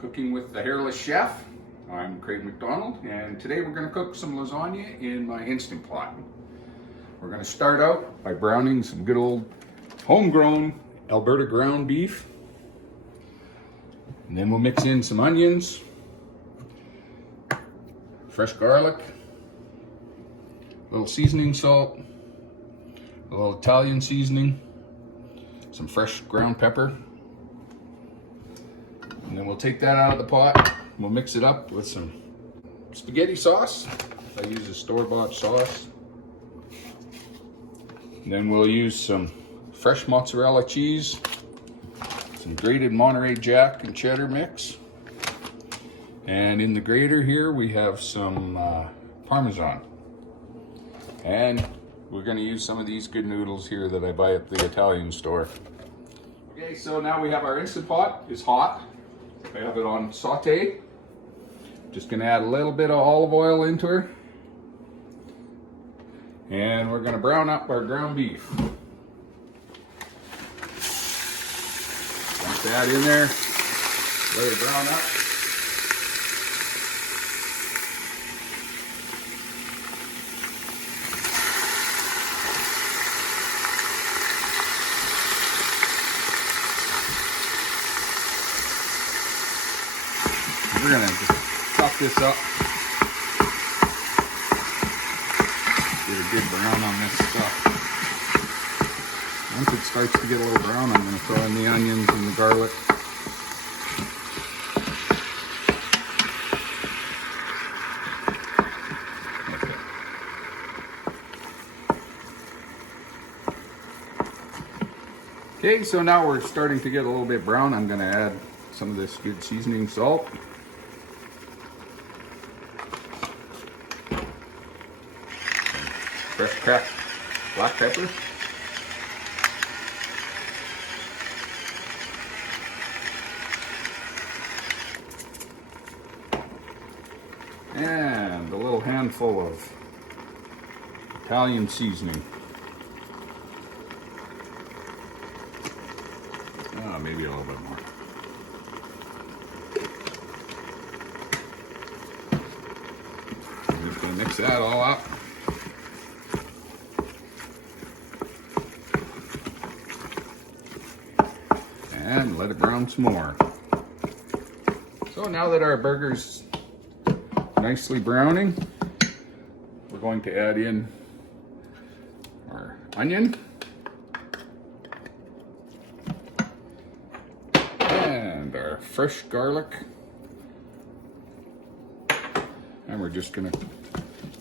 Cooking with the Hairless Chef. I'm Craig McDonald, and today we're going to cook some lasagna in my Instapot. We're going to start out by browning some good old homegrown Alberta ground beef. And then we'll mix in some onions, fresh garlic, a little seasoning salt, a little Italian seasoning, some fresh ground pepper. And then we'll take that out of the pot. We'll mix it up with some spaghetti sauce. I use a store-bought sauce. And then we'll use some fresh mozzarella cheese, some grated Monterey Jack and cheddar mix. And in the grater here we have some Parmesan. And we're going to use some of these good noodles here that I buy at the Italian store. Okay, so now we have our Instapot. It's hot. I have it on saute. Just gonna add a little bit of olive oil into her. And we're gonna brown up our ground beef. Dump that in there. Let it brown up. We're gonna just chop this up. Get a good brown on this stuff. Once it starts to get a little brown, I'm gonna throw in the onions and the garlic. Okay, so now we're starting to get a little bit brown. I'm gonna add some of this good seasoning salt. Fresh cracked black pepper. And a little handful of Italian seasoning. Maybe a little bit more. I'm just going to mix that all up. And let it brown some more. So now that our burger's nicely browning, we're going to add in our onion and our fresh garlic. And we're just going to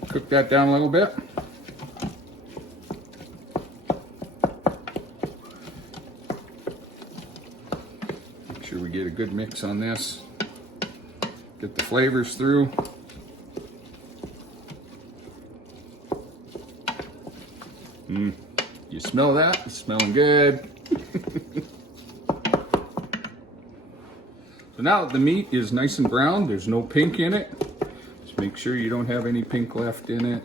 cook that down a little bit. We get a good mix on this, get the flavors through. You smell that? It's smelling good. So now that the meat is nice and brown, there's no pink in it. Just make sure you don't have any pink left in it.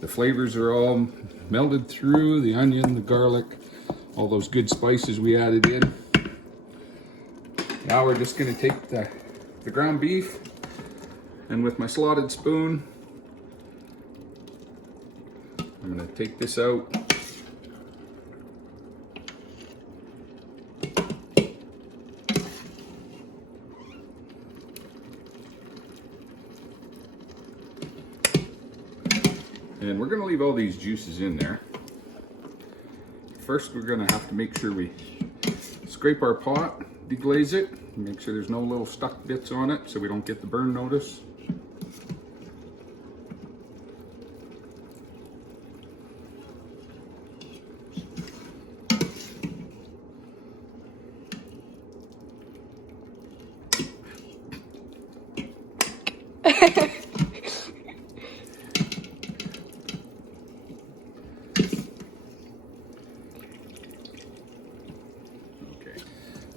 The flavors are all melted through, the onion, the garlic, all those good spices we added in. Now we're just going to take the ground beef, and with my slotted spoon, I'm going to take this out. And we're going to leave all these juices in there. First, we're going to have to make sure we scrape our pot, deglaze it, make sure there's no little stuck bits on it so we don't get the burn notice.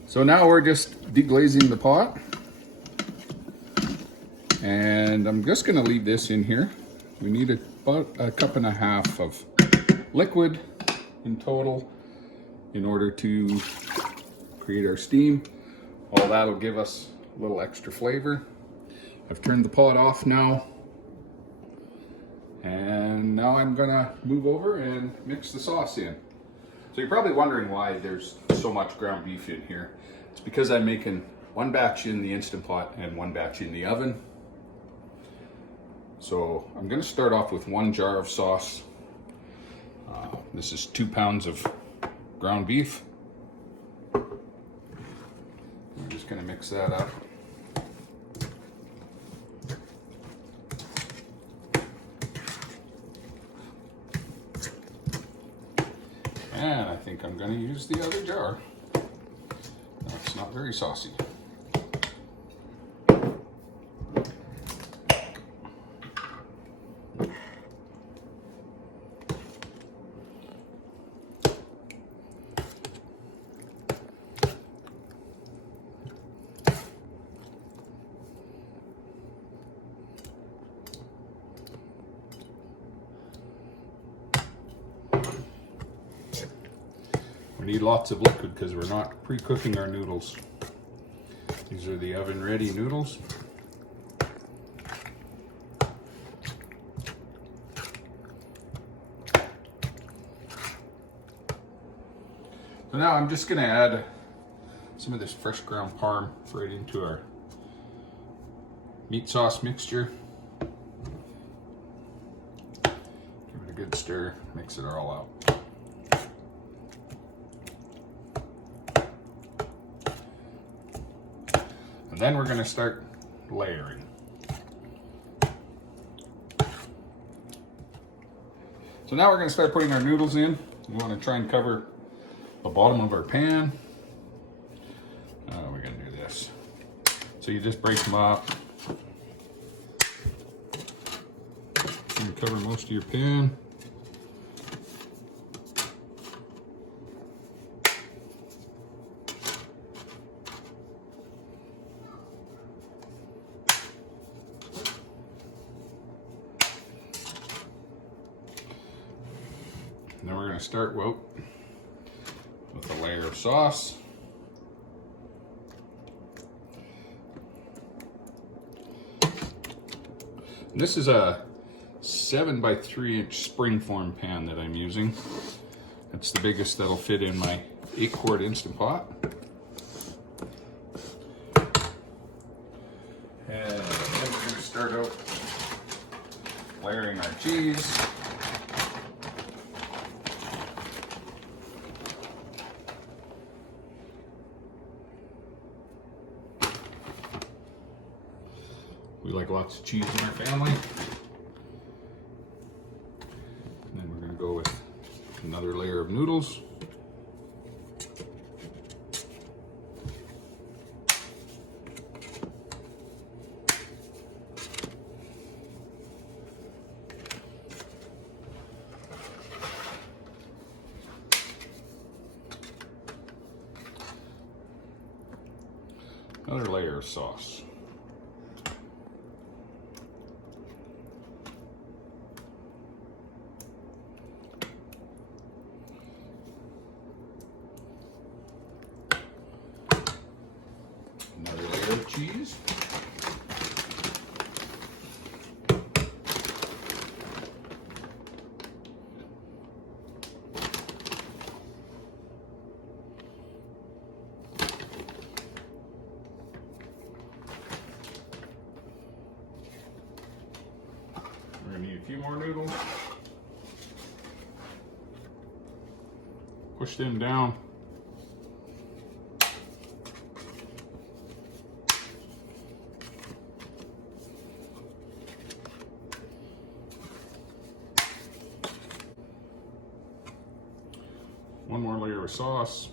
So now we're just deglazing the pot, and I'm just going to leave this in here. We need about a cup and a half of liquid in total in order to create our steam. All that'll give us little extra flavor. I've turned the pot off now. And now I'm gonna move over and mix the sauce in. So you're probably wondering why there's so much ground beef in here. It's because I'm making one batch in the Instant Pot and one batch in the oven. So I'm gonna start off with 1 jar of sauce. This is 2 pounds of ground beef. I'm just gonna mix that up. And I think I'm gonna use the other jar. That's not very saucy. We need lots of liquid because we're not pre-cooking our noodles. These are the oven-ready noodles. So now I'm just going to add some of this fresh ground parm right into our meat sauce mixture. Give it a good stir, mix it all out. And then we're going to start layering. So now we're going to start putting our noodles in. We want to try and cover the bottom of our pan. We're going to do this. So you just break them up. And cover most of your pan. Now we're going to start with a layer of sauce. And this is a 7 by 3 inch springform pan that I'm using. That's the biggest that'll fit in my 8-quart Instant Pot. And then we're going to start out layering our cheese. We like lots of cheese in our family. And then we're going to go with another layer of noodles. Another layer of sauce. Another layer of cheese. We're going to need a few more noodles. Push them down. One more layer of sauce.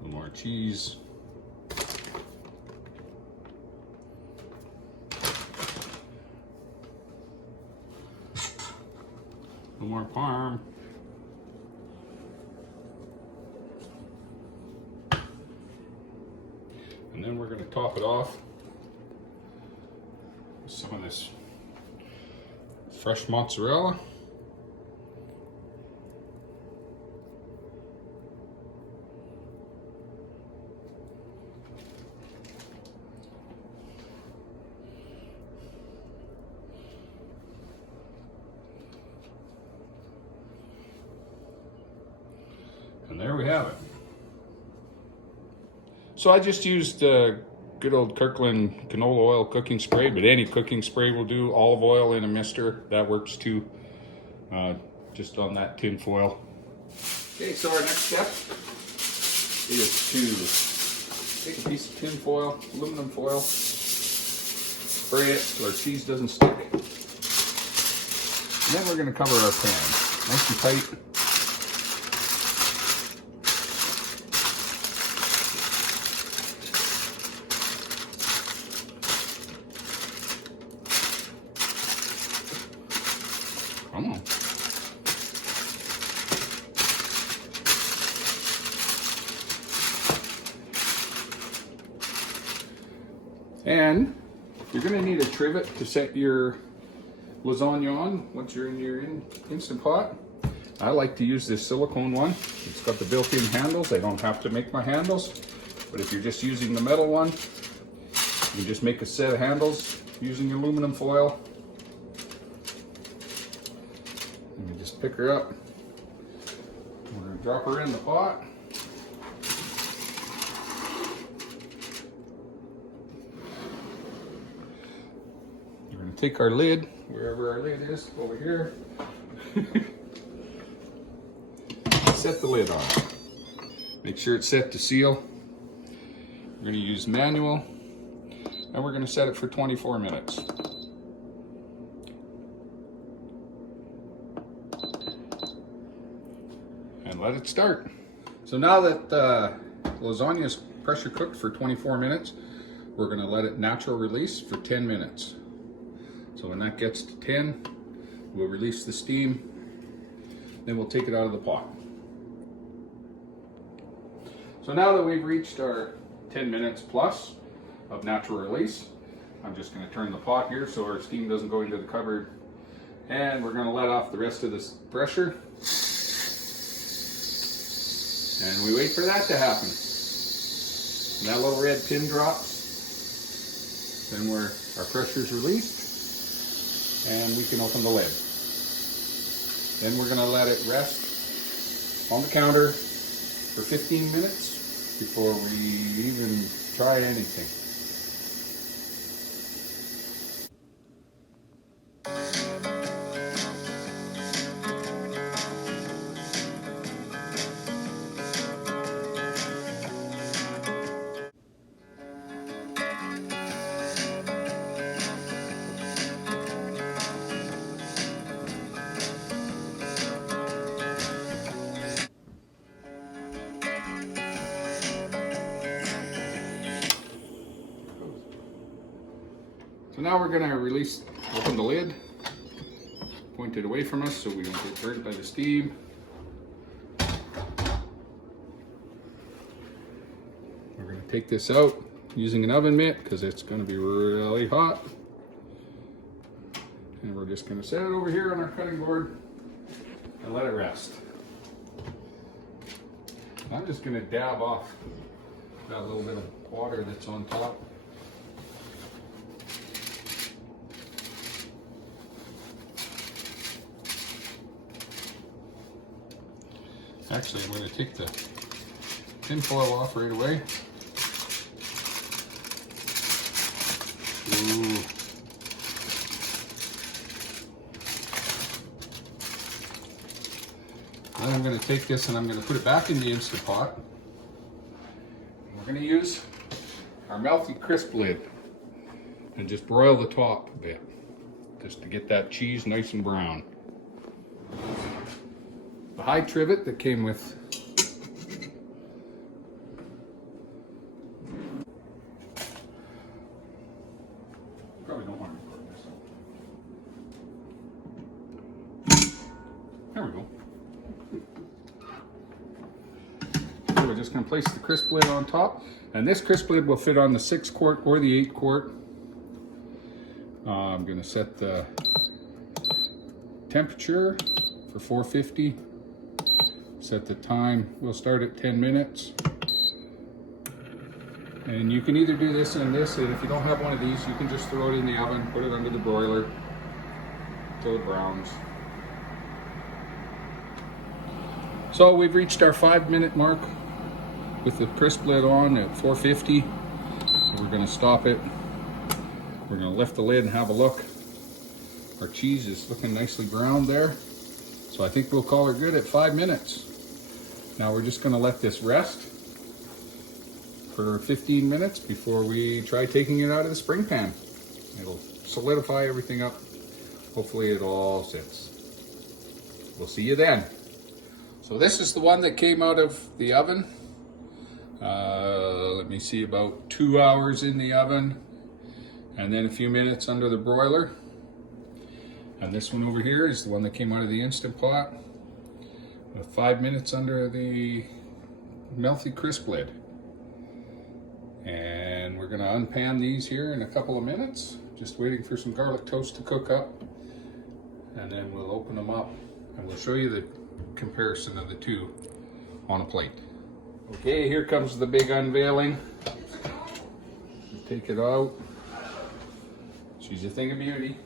One more cheese. One more parm. we're going to top it off with some of this fresh mozzarella. And there we have it. So I just used good old Kirkland canola oil cooking spray, but any cooking spray will do. Olive oil in a mister, that works too. Just on that tin foil. Okay, so our next step is to take a piece of tin foil, aluminum foil, spray it so our cheese doesn't stick. And then we're going to cover our pan nice and tight. Come on. And you're going to need a trivet to set your lasagna on once you're in your Instapot. I like to use this silicone one. It's got the built-in handles. I don't have to make my handles. But if you're just using the metal one, you just make a set of handles using aluminum foil. And you just pick her up. We're going to drop her in the pot. We're going to take our lid, wherever our lid is, over here. Set the lid on. Make sure it's set to seal. We're going to use manual, and we're going to set it for 24 minutes. And let it start. So now that lasagna is pressure cooked for 24 minutes, we're going to let it natural release for 10 minutes. So when that gets to 10, we'll release the steam, then we'll take it out of the pot. So now that we've reached our 10 minutes plus of natural release, I'm just going to turn the pot here so our steam doesn't go into the cupboard. And we're going to let off the rest of this pressure. And we wait for that to happen. And that little red pin drops. Then our pressure's released. And we can open the lid. Then we're going to let it rest on the counter for 15 minutes before we even try anything. So now we're going to open the lid, point it away from us so we don't get burnt by the steam. We're going to take this out using an oven mitt because it's going to be really hot. And we're just going to set it over here on our cutting board and let it rest. I'm just going to dab off that little bit of water that's on top. Actually, I'm going to take the tin foil off right away. Ooh. Then I'm going to take this and I'm going to put it back in the Instapot. We're going to use our melty crisp lid and just broil the top a bit, just to get that cheese nice and brown. The high trivet that came with probably don't want to record this. There we go. So we just going to place the crisp lid on top, and this crisp lid will fit on the 6-quart or the 8-quart. I'm going to set the temperature for 450. Set the time, we'll start at 10 minutes. And you can either do this and this, and if you don't have one of these, you can just throw it in the oven, put it under the broiler until it browns. So we've reached our 5-minute mark with the crisp lid on at 450. We're going to stop it. We're going to lift the lid and have a look. Our cheese is looking nicely browned there. So I think we'll call her good at 5 minutes. Now we're just going to let this rest for 15 minutes before we try taking it out of the spring pan. It'll solidify everything up. Hopefully it all sits. We'll see you then. So this is the one that came out of the oven. Let me see, about 2 hours in the oven and then a few minutes under the broiler. And this one over here is the one that came out of the Instapot. 5 minutes under the melty crisp lid. And we're gonna unpan these here in a couple of minutes. Just waiting for some garlic toast to cook up. And then we'll open them up and we'll show you the comparison of the two on a plate. Okay, here comes the big unveiling. Take it out. She's a thing of beauty.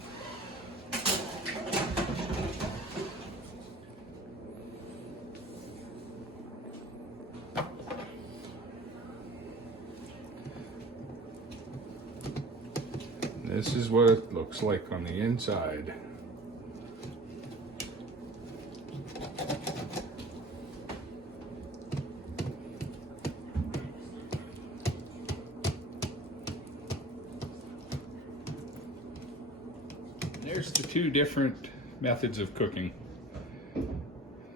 This is what it looks like on the inside. There's the two different methods of cooking.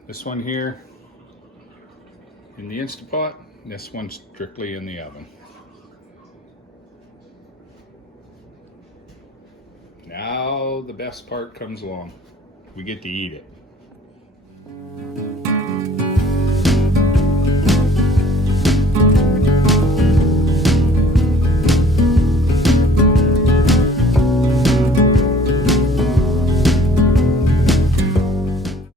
This one here in the Instapot, and this one's strictly in the oven. Now the best part comes along. We get to eat it.